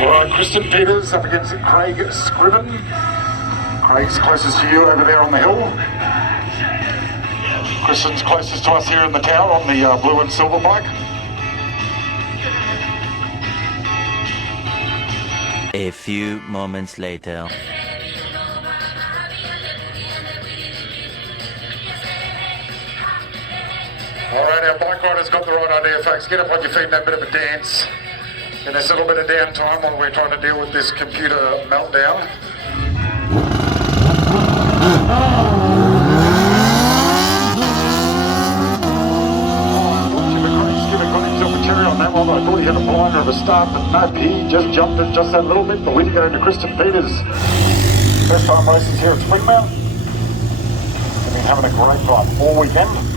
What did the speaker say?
Alright, Kristen Peters up against Craig Scriven. Craig's closest to you over there on the hill. Kristen's closest to us here in the tower on the blue and silver bike. A few moments later. Alright, our bike rider's got the right idea, folks. Get up on your feet and have a bit of a dance. And there's a little bit of downtime while we're trying to deal with this computer meltdown. On that one, I thought he had a blinder of a start, but no, he just jumped it just that little bit. The win going to Kristen Peters. First time races here at Springmount. They've been having a great time all weekend.